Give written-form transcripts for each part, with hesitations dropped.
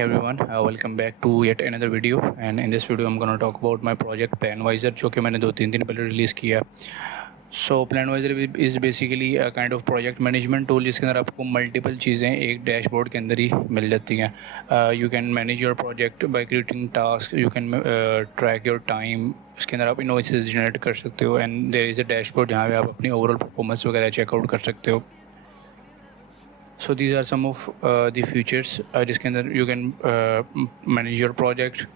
everyone, welcome back to yet another video. And in this video I'm gonna talk about my project Planvisor, जो कि मैंने 2-3 दिन पहले release किया. सो Planvisor is basically kind of project management tool जिसके अंदर आपको मल्टीपल चीज़ें एक डैशबोर्ड के अंदर ही मिल जाती हैं. You can manage your project by creating task, you can track your time. उसके अंदर आप इनवॉइसेस जनरेट कर सकते हो and there is a dashboard जहाँ पे आप अपनी ओवरऑल परफॉर्मेंस वगैरह चेकआउट कर सकते हो. So these are some of the features जिसके अंदर you can manage your project.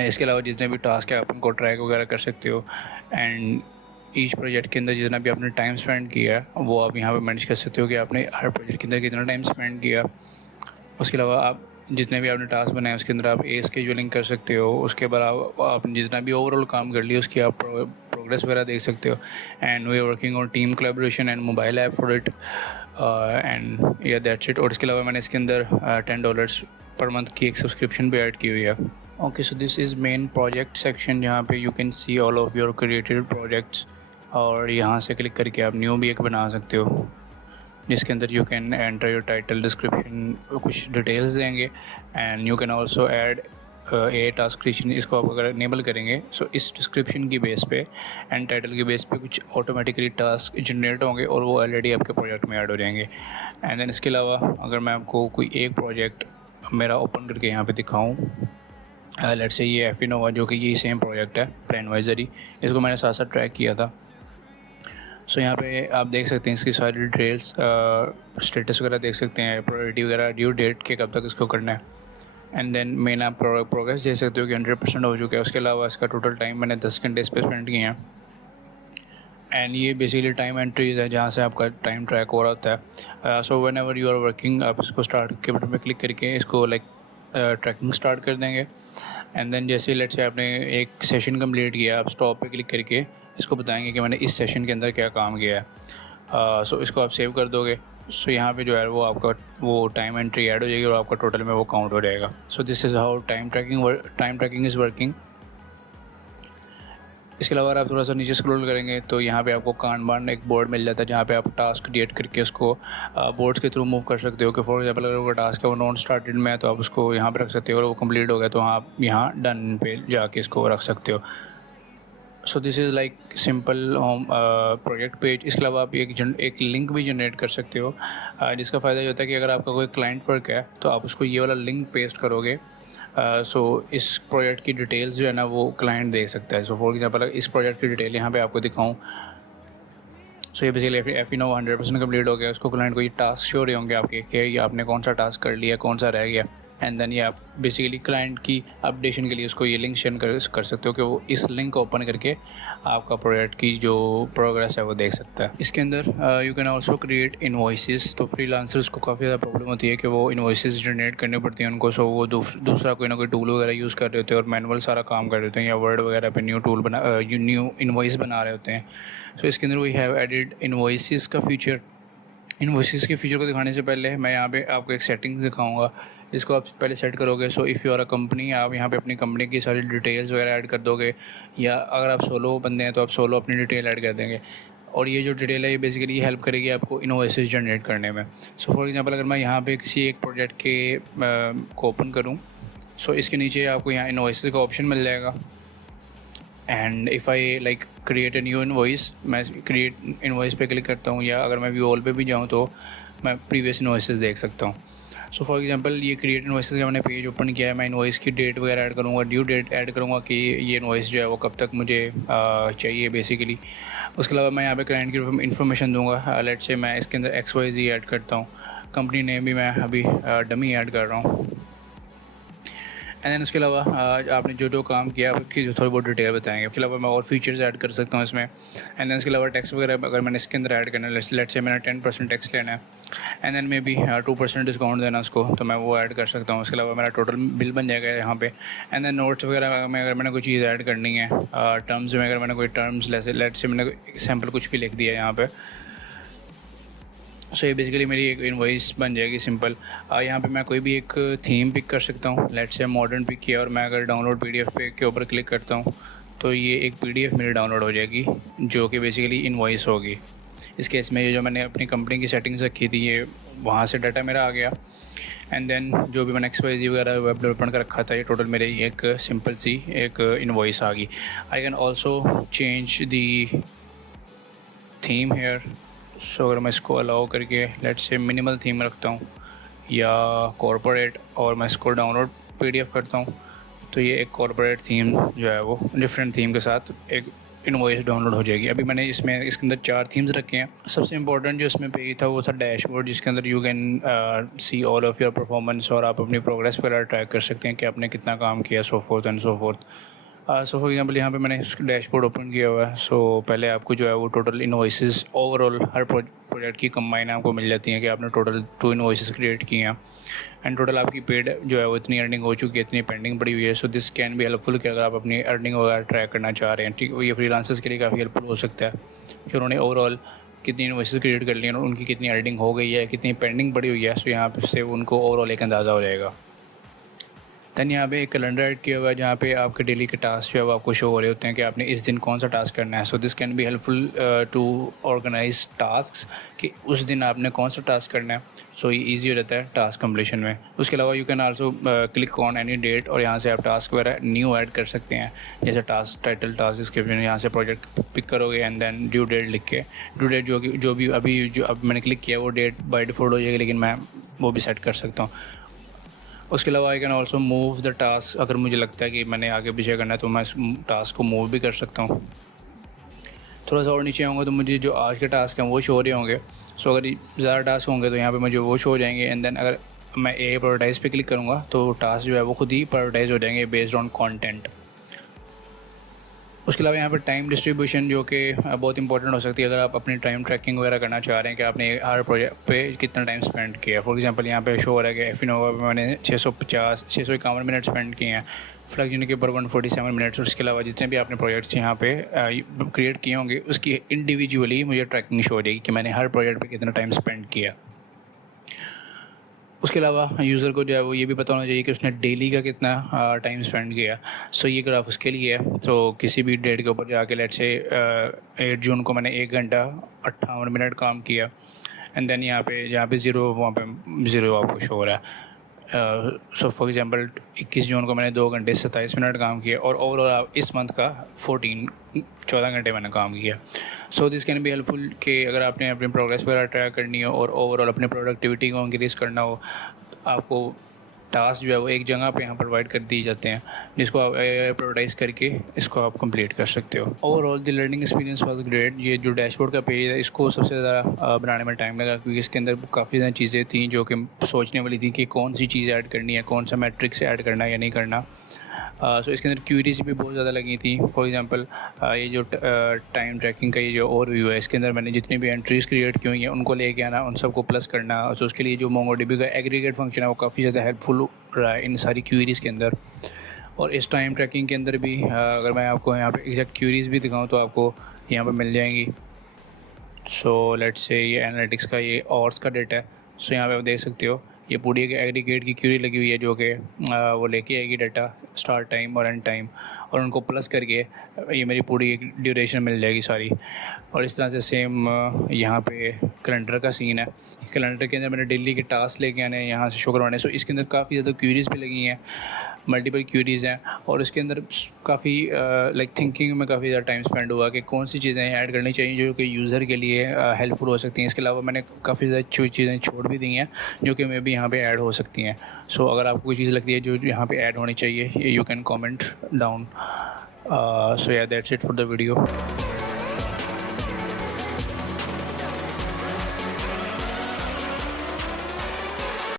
इसके अलावा जितने भी टास्क है आप उनको ट्रैक वगैरह कर सकते हो एंड ईच प्रोजेक्ट के अंदर जितना भी आपने टाइम स्पेंड किया है वो आप यहाँ पे मैनेज कर सकते हो कि आपने हर प्रोजेक्ट के अंदर कितना टाइम स्पेंड किया. उसके अलावा आप जितने भी आपने टास्क बनाए उसके अंदर आप स्केड्यूलिंग कर सकते हो. उसके बाद आपने जितना भी ओवरऑल काम कर लिया उसकी आप प्रोग्रेस वगैरह देख सकते हो. And we are working on team collaboration and mobile app for it and या दैट्स इट. और इसके अलावा मैंने इसके अंदर $10 पर मंथ की एक सब्सक्रिप्शन भी ऐड की हुई है. Okay, so this is main project section जहाँ पे you can see all of your created projects. और यहाँ से क्लिक करके आप न्यू भी एक बना सकते हो जिसके अंदर you can enter your title, description, कुछ डिटेल्स देंगे and you can also add a task creation. इसको आप अगर इनेबल करेंगे सो इस डिस्क्रिप्शन की बेस पे एंड टाइटल की बेस पे कुछ ऑटोमेटिकली टास्क जनरेट होंगे और वो ऑलरेडी आपके प्रोजेक्ट में ऐड हो जाएंगे. एंड देन इसके अलावा अगर मैं आपको कोई एक प्रोजेक्ट मेरा ओपन करके यहाँ पे दिखाऊँ, लेट्स से ये एफिनोवा जो कि ये सेम प्रोजेक्ट है प्लानवाइजर ही, इसको मैंने साथ साथ ट्रैक किया था. सो यहाँ पे आप देख सकते हैं इसकी सारी डिटेल्स, स्टेटस वगैरह देख सकते हैं, प्रायोरिटी वगैरह, ड्यू डेट के कब तक इसको करना है. एंड देन मेन आप प्रोग्रेस देख सकते हो कि 100% हो चुका है. उसके अलावा इसका टोटल टाइम मैंने 10 घंटे इस पर स्पेंड किए हैं. एंड ये बेसिकली टाइम एंट्रीज है जहाँ से आपका टाइम ट्रैक हो रहा होता है. So whenever you are working आप इसको स्टार्ट के बटन पर क्लिक करके इसको लाइक ट्रैकिंग स्टार्ट कर देंगे. एंड देन जैसे लेट्स से आपने एक सेशन कंप्लीट किया, आप स्टॉप पे क्लिक करके इसको बताएंगे कि मैंने इस सेशन के अंदर क्या काम किया है. सो इसको आप सेव कर दोगे. सो यहाँ पे जो है वो आपका वो टाइम एंट्री ऐड हो जाएगी और आपका टोटल में वो काउंट हो जाएगा. So this is how time tracking is working. इसके अलावा अगर आप थोड़ा सा नीचे स्क्रॉल करेंगे तो यहाँ पे आपको कानबान एक बोर्ड मिल जाता है जहाँ पे आप टास्क क्रिएट करके उसको बोर्ड्स के थ्रू मूव कर सकते हो. कि फॉर एग्जांपल अगर वो टास्क है वो नॉन स्टार्टेड में है तो आप उसको यहाँ पे रख सकते हो और वो कंप्लीट हो गया तो आप यहाँ डन पे जाके इसको रख सकते हो. सो this is like simple home project page. इसके अलावा आप एक लिंक भी जनरेट कर सकते हो जिसका फ़ायदा ये होता है कि अगर आपका कोई क्लाइंट वर्क है तो आप उसको ये वाला लिंक पेस्ट करोगे. सो इस प्रोजेक्ट की डिटेल्स जो है ना वो क्लाइंट देख सकता है. सो फॉर एग्जांपल इस प्रोजेक्ट की डिटेल यहाँ पे आपको दिखाऊँ, सो ये बेसिकली एफिनोवा 100% कंप्लीट हो गया. उसको क्लाइंट को ये टास्क शो रहे होंगे आपके कि ये आपने कौन सा टास्क कर लिया, कौन सा रह गया. एंड देन ये आप बेसिकली क्लाइंट की अपडेशन के लिए उसको ये लिंक शेयर कर सकते हो कि वो इस लिंक को ओपन करके आपका प्रोजेक्ट की जो प्रोग्रेस है वो देख सकता है. इसके अंदर you can also create invoices. तो फ्रीलांसर्स को काफ़ी ज़्यादा प्रॉब्लम होती है कि वो इनवॉइसेस जनरेट करनी पड़ती हैं उनको. सो वो दूसरा कोई ना कोई टूल वगैरह यूज़ कर रहे होते हैं और मैनुअल सारा काम कर रहे होते हैं या वर्ड वगैरह पे न्यू इनवॉइस बना रहे होते हैं. सो इसके अंदर वी हैव एडिड इनवॉइसेस का फीचर. इनवॉइसेस के फीचर को दिखाने से पहले मैं यहाँ पे आपको एक सेटिंग्स दिखाऊंगा जिसको आप पहले सेट करोगे. So if you are a company, आप यहाँ पे अपनी कंपनी की सारी डिटेल्स वगैरह ऐड कर दोगे, या अगर आप सोलो बंदे हैं तो आप सोलो अपनी डिटेल ऐड कर देंगे. और ये जो डिटेल है ये बेसिकली हेल्प करेगी आपको इनवॉइसेस जनरेट करने में. सो फॉर एग्जांपल अगर मैं यहाँ पे किसी एक प्रोजेक्ट के को ओपन करूँ, सो इसके नीचे आपको यहाँ इनवॉइसेस का ऑप्शन मिल जाएगा. And if I like create a new invoice, मैं क्रिएट इनवॉइस पे क्लिक करता हूँ या अगर मैं व्यू ऑल पे भी जाऊँ तो मैं प्रीवियस इनवॉइसेस देख सकता हूँ. सो फॉर एग्जांपल ये क्रिएट इनवॉइसेस का मैंने पेज ओपन किया है. मैं इनवॉइस की डेट वगैरह ऐड करूँगा, ड्यू डेट ऐड करूँगा कि ये इनवॉइस जो है वो कब तक मुझे चाहिए बेसिकली. उसके अलावा मैं यहाँ पे क्लाइंट की इन्फॉर्मेशन दूँगा. लेट्स से मैं इसके अंदर XYZ ऐड करता हूँ. कंपनी नेम भी मैं अभी डमी ऐड कर रहा हूँ. एंड देन उसके अलावा आपने जो काम किया उसकी जो थोड़ी बहुत डिटेल बताएंगे. उसके अलावा मैं और फीचर्स ऐड कर सकता हूँ इसमें. एंड देन इसके अलावा टैक्स वगैरह अगर मैंने इसके अंदर ऐड करना है, लेट्स से मैंने 10% टैक्स लेना है and then may be 2% discount देना उसको, तो मैं वो ऐड कर सकता हूँ. उसके अलावा मेरा टोटल बिल बन जाएगा यहाँ पे. एंड देन नोट्स वगैरह में अगर मैंने कोई चीज़ ऐड करनी है, टर्म्स में अगर मैंने कोई टर्म्स लेट्स से मैंने सैम्पल कुछ भी लिख दिया यहाँ पे, सो ये बेसिकली मेरी एक इनवॉइस बन जाएगी सिंपल. यहाँ पे मैं कोई भी एक थीम पिक कर सकता हूँ. लेट्स से मॉडर्न पिक किया और मैं अगर डाउनलोड PDF पे के ऊपर क्लिक करता हूँ तो ये एक PDF मेरी डाउनलोड हो जाएगी जो कि बेसिकली इनवॉइस होगी. इस केस में ये जो मैंने अपनी कंपनी की सेटिंग्स रखी थी ये वहाँ से डाटा मेरा आ गया. एंड देन जो भी मैंने XYZ वगैरह वेब डेवलपमेंट का रखा था, ये टोटल मेरे एक सिंपल सी एक इनवॉइस आ गई। I can also change the theme here. So अगर मैं इसको अलाउ करके लेट्स से मिनिमल थीम रखता हूँ या कॉर्पोरेट, और मैं इसको डाउनलोड PDF करता हूँ, तो ये एक कॉर्पोरेट थीम जो है वो डिफरेंट थीम के साथ एक इनवॉइस डाउनलोड हो जाएगी। अभी मैंने इसके अंदर 4 थीम्स रखे हैं। सबसे इंपॉर्टेंट जो इसमें पे था वो था डैशबोर्ड, जिसके अंदर you can see all of your performance, और आप अपनी प्रोग्रेस वगैरह ट्रैक कर सकते हैं कि आपने कितना काम किया, so forth and so forth. So for example यहाँ पे मैंने डैशबोर्ड ओपन किया हुआ है। सो पहले आपको जो है वो टोटल इनवॉइसेस ओवरऑल हर प्रोजेक्ट की कंबाइन आपको मिल जाती हैं कि आपने टोटल 2 इनवॉइसेस क्रिएट किए हैं, एंड टोटल आपकी पेड जो है वो इतनी अर्निंग हो चुकी है, इतनी पेंडिंग पड़ी हुई है। So this can be helpful कि अगर आप अपनी अर्निंग वगैरह ट्रैक करना चाह रहे हैं, ठीक, ये फ्रीलांसर्स के लिए काफ़ी हेल्पफुल हो सकता है कि उन्होंने ओवरऑल कितनी इनवॉइसेस क्रिएट कर ली हैं और उनकी कितनी अर्निंग हो गई है, कितनी पेंडिंग पड़ी हुई है। सो यहाँ से उनको ओवरऑल एक अंदाज़ा हो जाएगा। दैन यहाँ पे एक कैलेंडर ऐड किया हुआ है जहाँ पे आपके डेली के टास्क जो है वो आपको शो हो रहे होते हैं कि आपने इस दिन कौन सा टास्क करना है। So this can be helpful to organize task कि उस दिन आपने कौन सा टास्क करना है। सो ये ईजी हो जाता है टास्क कम्प्लीशन में। उसके अलावा you can also click on any date, और यहाँ से आप टास्क वगैरह न्यू ऐड कर सकते हैं, जैसे टास्क टाइटल, टास्क डिस्क्रिप्शन। यहाँ से प्रोजेक्ट पिक करोगे एंड देन ड्यू डेट लिख के, ड्यू डेट जो भी अब मैंने क्लिक किया वो डेट बाय डिफ़ॉल्ट हो जाएगी, लेकिन मैं वो भी सेट कर सकता हूँ। उसके अलावा आई can also move the task. अगर मुझे लगता है कि मैंने आगे पीछे करना है तो मैं इस टास्क को मूव भी कर सकता हूँ। थोड़ा सा और नीचे आऊँगा तो मुझे जो आज के टास्क हैं वो शो हो रहे होंगे। सो अगर ज़्यादा टास्क होंगे तो यहाँ पे मुझे वो शो हो जाएंगे, एंड देन अगर मैं प्रायोरिटाइज़ पे क्लिक करूँगा तो टास्क जो है वो खुद ही प्रायोरिटाइज़ हो जाएंगे बेस्ड ऑन कंटेंट। उसके अलावा यहाँ पर टाइम डिस्ट्रीब्यूशन जो कि बहुत इंपॉर्टेंट हो सकती है अगर आप अपनी टाइम ट्रैकिंग वगैरह करना चाह रहे हैं कि आपने हर प्रोजेक्ट पे कितना टाइम स्पेंड किया। फॉर एग्जांपल यहाँ पे शो हो रहा है कि एफिनोवा पे मैंने 651 मिनट स्पेंड किए हैं, फ्लैक्स के ऊपर 147 मिनट्स। और इसके अलावा जितने भी आपने प्रोजेक्ट्स यहाँ पे क्रिएट किए होंगे उसकी इंडिविजुअली मुझे ट्रैकिंग शो हो जाएगी कि मैंने हर प्रोजेक्ट पर कितना टाइम स्पेंड किया। उसके अलावा यूज़र को जो है वो ये भी पता होना चाहिए कि उसने डेली का कितना टाइम स्पेंड किया। सो ये ग्राफ उसके लिए है। तो किसी भी डेट के ऊपर जाके लेट्स से 8 जून को मैंने 1 घंटा 58 मिनट काम किया, एंड देन यहाँ पे जहाँ पे ज़ीरो वहाँ पे ज़ीरो आपको शो हो रहा है। सो फॉर एग्जांपल 21 जून को मैंने 2 घंटे 27 मिनट काम किया, और ओवरऑल इस मंथ का 14 घंटे मैंने काम किया। सो दिस कैन बी हेल्पफुल कि अगर आपने अपनी प्रोग्रेस वगैरह ट्रैक करनी हो और ओवरऑल अपनी प्रोडक्टिविटी को इंक्रीज़ करना हो, आपको टास्क जो है वो एक जगह पे यहाँ प्रोवाइड कर दिए जाते हैं जिसको आप प्रायोरिटाइज़ करके इसको आप कंप्लीट कर सकते हो। Overall the learning experience was great. ये जो डैशबोर्ड का पेज है इसको सबसे ज़्यादा बनाने में टाइम लगा, क्योंकि इसके अंदर काफ़ी ज़्यादा चीज़ें थी जो कि सोचने वाली थी कि कौन सी चीज़ ऐड करनी है, कौन सा मैट्रिक्स ऐड करना है या नहीं करना। सो इसके अंदर क्यूरीज भी बहुत ज़्यादा लगी थी। फॉर एग्जांपल ये जो टाइम ट्रैकिंग का ये जो ओवरव्यू है, इसके अंदर मैंने जितनी भी एंट्रीज़ क्रिएट की हुई हैं उनको लेके आना, उन सबको प्लस करना। सो उसके लिए जो मोंगोडीबी का एग्रीगेट फंक्शन है वो काफ़ी ज़्यादा हेल्पफुल रहा है इन सारी क्यूरीज़ के अंदर। और इस टाइम ट्रैकिंग के अंदर भी अगर मैं आपको यहाँ पे एग्जैक्ट क्यूरीज़ भी दिखाऊँ तो आपको यहाँ पर मिल जाएंगी। सो लेट्स से ये एनालिटिक्स का ये आवर्स का डेटा है। सो यहाँ पे आप देख सकते हो ये पूरी एक एग्रीगेट की क्यूरी लगी हुई है जो कि वो लेके आएगी डाटा स्टार्ट टाइम और एंड टाइम, और उनको प्लस करके ये मेरी पूरी एक ड्यूरेशन मिल जाएगी सारी। और इस तरह से सेम यहाँ पे कैलेंडर का सीन है। कैलेंडर के अंदर मैंने डेली के टास्क लेके आने हैं यहाँ से शो करवाने। सो इसके अंदर काफ़ी ज़्यादा क्यूरीज़ भी लगी हैं, मल्टीपल क्यूरीज़ हैं, और इसके अंदर काफ़ी लाइक थिंकिंग में काफ़ी ज़्यादा टाइम स्पेंड हुआ कि कौन सी चीज़ें ऐड करनी चाहिए जो कि यूज़र के लिए हेल्पफुल हो सकती हैं। इसके अलावा मैंने काफ़ी ज़्यादा चीज़ें छोड़ भी दी हैं जो कि मे भी यहाँ पे ऐड हो सकती हैं। सो अगर आपको कोई चीज़ लगती है जो यहाँ पे ऐड होनी चाहिए, यू कैन कमेंट डाउन। सो या that's it for the video.